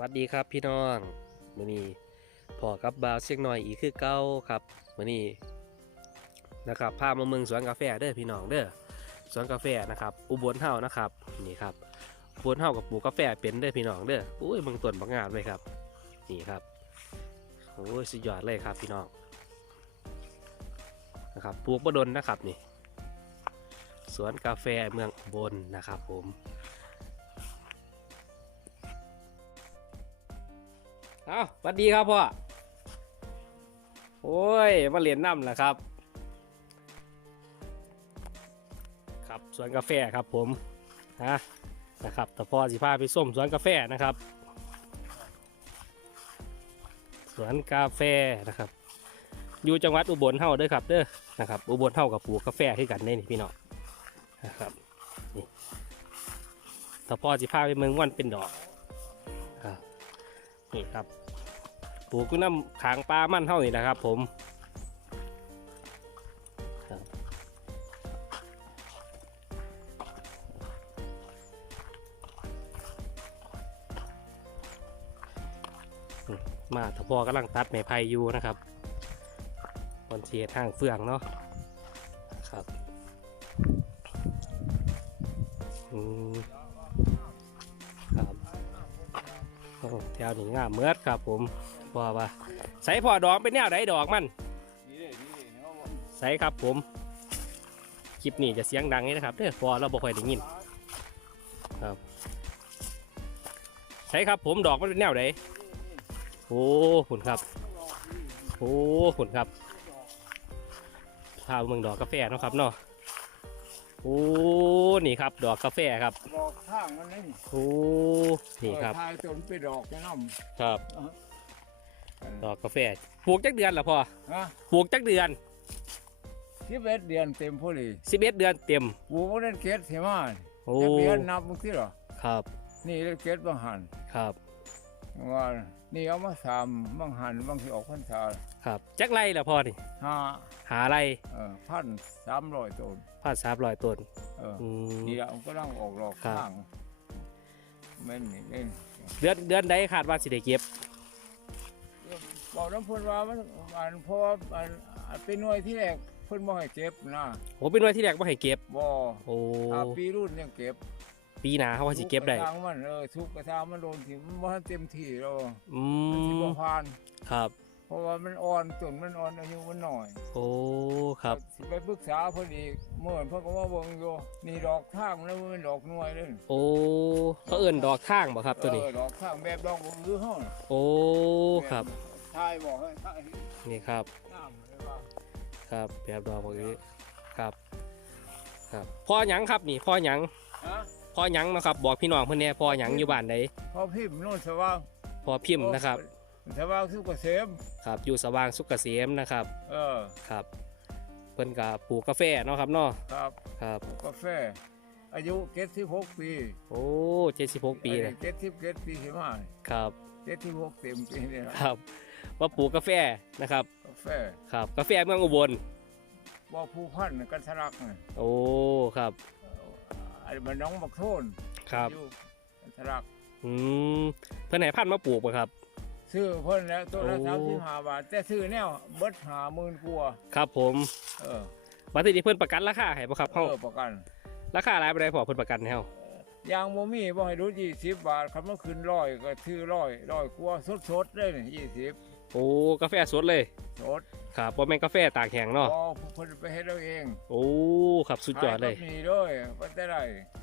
วัสดีครับพี่น้องมือนี้พอกับบาวเสียงหน่อยอีกคือเก้าครับมือนี้นะครับพามาเมืองสวนกาแฟเด้อพี่น้องเด้อสวนกาแฟนะครับอุบลเฮานะครับนี่ครับอุบลเฮากับปลูกกาแฟเป็นเด้อพี่น้องเด้ออุ้ยเมืองต้นบักงามเลยครับนี่ครับโอ้ยสุดยอดเลยครับพี่น้องนะครับปลูกบดนนะครับนี่สวนกาแฟเมืองอุบลนะครับผม เอาสวัสดีครับพ่อ โอ้ย มาเหรียนน้ำแหละครับ ครับสวนกาแฟครับผม ฮะ นะครับ แต่พ่อสิพาไปส้มสวนกาแฟนะครับ สวนกาแฟนะครับ อยู่จังหวัดอุบลเฮาเด้อครับเด้อ นะครับ อุบลเฮากับปลูกกาแฟให้กันได้นี่พี่น้อง นะครับนี่แต่พ่อสิพาไปเมืองวันเป็นดอกครับนี่ครับ ปลูกน้ำขางปลามั่นเท่านี้นะครับ ผมมาถ้าพอกำลังตัดไม้ไผ่อยู่นะครับบนเชียทางเฟืองเนาะครับครับแถวนี้งามเมือดครับผม พอว่าใส่พอดอกเป็นแนวไหนดอกมันนี่เลยนี่เลยเอาบ่ใส่ครับผม คลิปนี้จะเสียงดังนี่นะครับเด้อพอเราบ่ค่อยได้ยินใส่ครับผมดอกมันเป็นแนวไหนโอ้ขุนครับโอ้ขุนครับพาเมืองดอกกาแฟเนาะครับเนาะโอ้นี่ครับ ดอกกาแฟครับดอกข้างมันนี่โอ้นี่ครับเออทายจนไปดอกแค่น้ครับำ ดอกกาแฟปลูกจักเดือนละพอฮะปลูกจักเดือนที่เบ็ดเดือนเต็มพอดี11เดือนเต็มปลูกเล่นเกตเสียมาโอ้จะเดือนนับมึงที่หรอครับ นี่เล่นเกตบางหันครับว่านี่เอามาสามบางหันบางที่ออกพรรษาครับจักไรละพอนี่ห้าหาไรเออพันสามร้อยต้นพาดสามร้อยต้นเอออืมนี่ละมันก็ต้องออกดอกครับข้างแม่นนี่เล่นเดือนเดือนใดคาดว่าสิได้เก็บ บอกน้ำเพุ่นว่ามันอันเพราะว่าอันอันเป็นหน่วยที่แรกเพิ่นบ่ให้เก็บนะโอ้เป็นวันที่แรกว่าให้เก็บบ่โอ้ถ้าปีรุ่นยังเก็บ ปีหนาเขาว่าสิเก็บได้ทุกกระทางมันเออทุกกระทางมันโดนถิ่มมันบ่ทันเต็มที่แล้วอืมันสิมบ่ผ่านครับ เพราะว่ามันอ่อนต้นมันอ่อนอายุมันน้อยโอ้ครับสิไปปรึกษาเพิ่นอีกเมื่อเพิ่นก็มาเบิ่งอยู่นี่ดอกทางแล้วมันเป็นดอกหน่วยเด้อโอ้เขาเอิ่นดอกทางบ่ครับตัวนี้เออดอกทางแบบดอกบ่คือเฮาน่ะโอ้ครับ ทายบอกให้ทายนี่ครับน้ำเลยว่าครับแบบดอกแบบนี้ครับครับพ่อหยังครับนี่พ่อหยังฮะพ่อหยังนะครับ บอกพี่น้องเพื่อนแหน่พ่อหยังอยู่บ้านใดพอพิมพ์โน่นสว่างพ่อพิมพ์นะครับ สว่างสุกเกษมครับ อยู่สว่างสุกเกษมนะครับเออครับ เพิ่นก็ปลูกกาแฟเนาะครับเนาะครับครับ กาแฟ อายุ76ปีโอ้เจ็ดสิบหกปีเลย77ปีสิมาครับ76เต็มปีนี่ล่ะครับ ว่าปลูกกาแฟนะครับ กาแฟครับ กาแฟเมืองอุบลบ่ผู้พันกันทะลักน่ะโอ้ครับไอ้บ้านน้องบักโทนครับอยู่กันทะลักอืมเพิ่นให้พันธุ์มาปลูกบ่ครับ ซื้อเพิ่นแล้วตัวละโอ้35บาท แต่ซื้อแนวเบิด50,000กว่าครับผมเออบัดนี้เพิ่นประกันราคาให้บ่ครับเอเฮาอประกันราคาหลายปานใดพอเพิ่นประกันให้เฮายางบ่มีบ่ให้รู้20บาทคันมันขึ้นร้อยก็ซื้อร้อยร้อยกว่าสดๆเลยนี่20 โอ้กาแฟสดเลยสดครับบ่แม่นกาแฟตากแห้งเนาะพอเพิ่นไปเฮ็ดเอาเองโอ้ครับสุดยอดเลยขกับนี่เลยบ่ได้ไร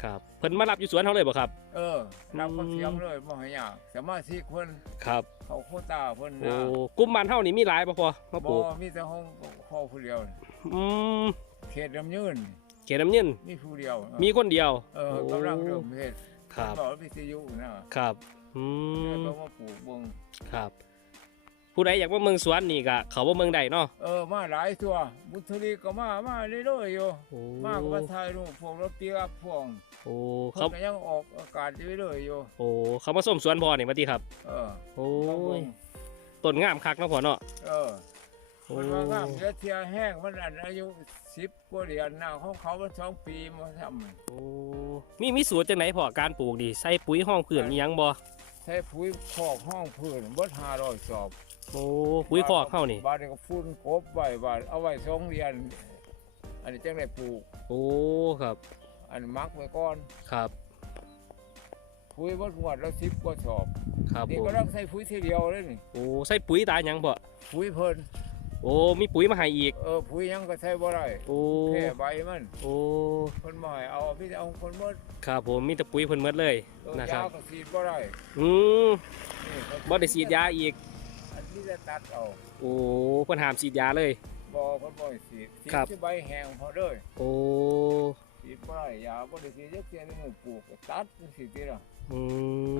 ครับเพิ่นมารับอยู่สวนเฮาเลยบ่ครับ เออรับอืมก็เทียมเลยบ่ให้ยากสมาชิกเพิ่นครับเขาโควตาเพิ่นโอ้นะกลุ่มบ้านเฮานี่มีหลายบ่พอมาปบ่ลูกมีแต่ห้องพ่อผู้เดียวอืมเขตน้ำยืนเขตน้ำยืนมีผู้เดียว มีคนเดียว เออกำลังเริ่มเฮ็ดครับบอกวิทยุนะครับอืแล้วมก็มาปลูกเบิ่งครับ ผู้ใดอยากมาเมืองสวนนี่ก็เขาว่าเมืองใดเนาะเออมาหลายตัว บุตรีก็มามาเรื่อยๆอยู่โอ้มาก็มาถ่ายรูปพวกรถเปียกพวกโอ้เพิ่เขานก็ยังออกอากาศอยู่เรื่อยๆอยู่โอ้เขามาส้มสวนพอนี่มาดีครับ เออโอ้มาเบิ่ยงต้นงามคักเนาะพอเนาะเออโอ้มันว่างามเดี๋ยวเทียแห้งมันอันอายุ10กว่าเดือนน่ะของเขามันสองปีมาทำโอ้มีมีสูตรจังไหนพอการปลูกดีใส่ปุ๋ยห้องเพื่อนมีหยังบ่ใช้ปุ๋ยคอกห้องพื้นเบิด500สอบ โอ้ปุ๋ยคอกเข้านี่บาดนี้ก็ฟุ้นกบไว้บาดเอาไว้สองเดือน อันนี้จังได้ปลูก โอ้ครับ อันมักไว้ก่อนครับปุ๋ยเบิดงวดแล้ว10กว่าสอบครับนี่ผมก็ต้องใส่ปุ๋ยทีเดียวเลยนี่โอ้ใส่ปุ๋ยตาหยังบ่ปุ๋ยเพิ่นโอ้มีปุ๋ยมาให้อีก เออปุ๋ยหยังก็ใส่บ่ได้โอ้แค่ใบมันโอ้เพิ่นบ่ให้เอาพี่เอาคนหมดครับผมมีแต่ปุ๋ยเพิ่นหมดเลยเออนะครับยาก็ฉีดบ่ได้อืมนี่ก็บ่ได้ฉีดยาอีก อันนี้จะตัดเอาโอ้เพิ่นห้ามฉีดยาเลยบ่เพิ่นบ่ให้ฉีดฉีดครับ ที่ใบแห้งพอเด้อโอ้ฉีดบ่ได้ยาบ่ได้ฉีดจักเที่ยหนึงปลูกก็ตัดจังซี่ติล่ะอื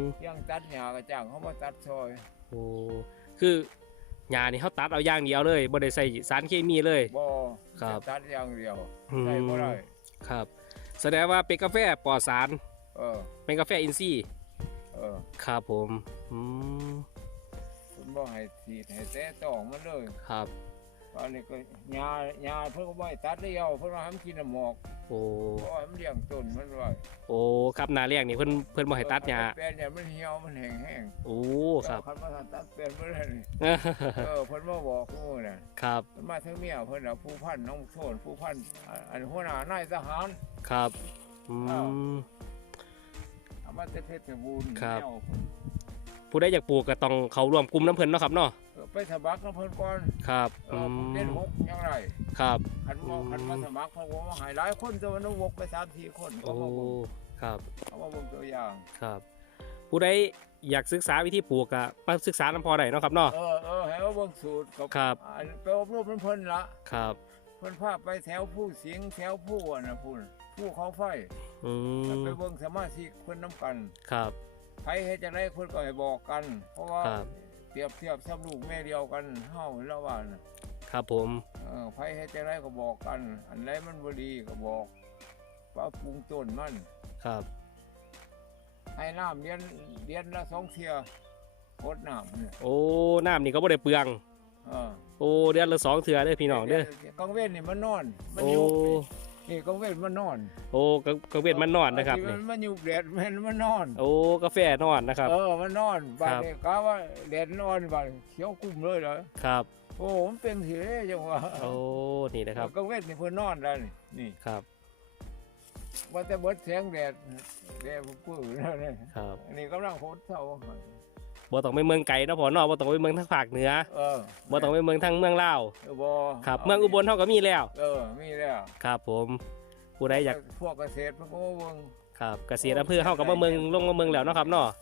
มยังตัดหญ้าก็จ้างเขามาตัดซอยโอ้คือหญ้านี่เขาตัดเอาอย่างเดียวเลยบ่ได้ใส่สารเคมีเลย บ่ครับ ตัดอย่างเดียวอืใส่บ่ได้ครับ แสดงว่าเป็นกาแฟปลอดสาร เออเป็นกาแฟอินทรีย์เออครับผมอืม เพิ่นบ่ให้ฉีดให้แตะต้องมันเลยครับ อันนี้ก็หญ้าหญ้าเพิ่นก็บ่ให้ตัดเดียวเพิ่นว่าให้มันกินน้ำหมอกโอ้เพราะว่ามันเลี้ยงต้นมันไว้โอ้ครับหนาเรียกนี่เพิ่นเพิ่นบ่ให้ตัดหญ้าแปลนเนี่ยมันเหี่ยวมันแห้งโอ้ๆครับ คันมาตัดแปลนบ่ได้นี่เออเพิ่นมาบอกกูน่ะครับเพิ่นมาทั้งเมียเพิ่นน่ะผู้พันน้องโทนผู้พันอ่าอันหัวหน้านายทหาร ครับอือ้าว ม เอามาแต่เพชรบูรณ์ครับ แนว ผู้ใดอยากปลูกก็ต้องเข้าร่วมกลุ่มน้ำเพิ่นเนาะครับเนาะเออไปสมัครกับเพิ่นก่อนครับเออือมเล่นหกยังไงครับคันมาอืมคันมาสมัครเพิ่นก็มาให้หลายคนแต่ว่านึกวกไป3-4คนก็โอ้มาเบิ่งครับเอามาเบิ่งตัวอย่าง ครับ ผู้ใดอยากศึกษาวิธีปลูกก็มาศึกษาน้ำพอได้เนาะครับเนาะ เออเออให้มาเบิ่งสูตรกับครับ อันไปอบรมเพิ่นละครับเพิ่นพาไปแถวผู้เสียงแถวผู้อะนะพุ่นผู้เขาไฟอืมไปเบิ่งสมาชิกเพิ่นนํกัน ครับ ไผเฮ็ดจังไดเพิ่นก็ให้บอกกัน เพราะว่าครับ เปรียบเทียบซ้ำลูกแม่เดียวกันเฮาแล้วว่าน่ะครับผมเออไผเฮ็ดจังไดก็บอกกัน อันใดมันบ่ดีก็บอกว่าปรุงต้นมัน ครับให้น้ำเรียนเรียนละสองเที่ยกดน้ำเนี่ยโอ้น้ำนี่ก็บ่ได้เปลือง เออโอ้เดือนละสองเทื่อเด้อพี่น้องเด้อ กลางเว้นนี่มันนอน มันโอ้อยู่ นี่กลางเว้นมันนอนโอ้กะกะเวทมันนอนนะครับที่นี่มันมันอยู่แดดมันมันนอน โอ้กาแฟนอนนะครับ เออมันนอนบ้านครับนี้กะว่าแดดนอนบ้านเขียวกุ้มเลยเหรอครับ โอ้มันเป็นสิเด้จังว่าโอ้นี่นะครับก็เวทนี่เพิ่นนอนได้นี่นี่ครับว่าแต่เบิดแสงแดดแดดปื้อแล้วนี่ครับอันนี้กำลังโหดเศร้า บ่ต้องไปเมืองไกลเนาะพอเนาะบ่ต้องไปเมืองทางภาคเหนือเออบ่ต้องไปเมืองทางเมืองลาวเออบ่ครับเมืองอุบลเฮาก็มีแล้ว เออมีแล้วครับผมผู้ใดอยากพวกเกษตรมันก็มาเบิ่งครับเกษตรอำเภอเฮาก็มาเมืองลงมาเมืองแล้วเนาะครับเนาะ10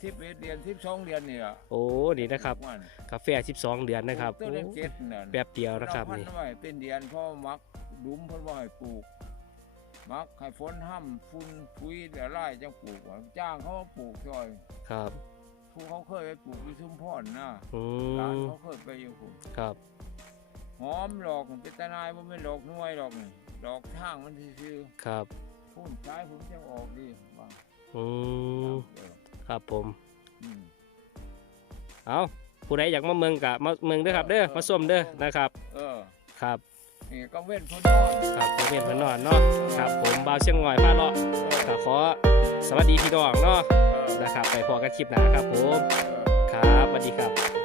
11เดือน12เดือนนี่ล่ะโอ้นี่นะครับมันกาแฟ12เดือนนะครับตัวโอ้เดือนเจ็ดนั่นแป๊บเดียวนะครับเราพันี่ไว้เป็นเดือนเพราะมักดุมเพิ่นบ่ให้ปลูก มักให้ฝนห้ำฝุ่นปุ๋ยเดี๋ยวไล่จังปลูกว่าจ้างเขามาปลูกซอยครับผู้เขาเคยไปปลูกที่ชุมพรนะอืร้านมเขาเคยไปอยู่พุ่นครับหอมดอกมันเป็นตะนายมันไม่ดอกหน่วยดอกนี่ดอกทางมันซื่อครับๆพุ่นซ้ายผมจะออกดีว่าอืมเออครับผมอืมเอาผู้ใดอยากมาเมืองกะมาเมืองเด้อครับเด้อมาส้มเด้อนะครับ เออครับ นี่ก็เว้นพนนอนครับผมเป็นพนอนเนาะครับผมบ่าวเชียงหน่อยพาเลาะเออก็ขอสวัสดีพี่น้องเนาะนะครับไปพอกันคลิปหน้าครับผมครับสวัสดีครับ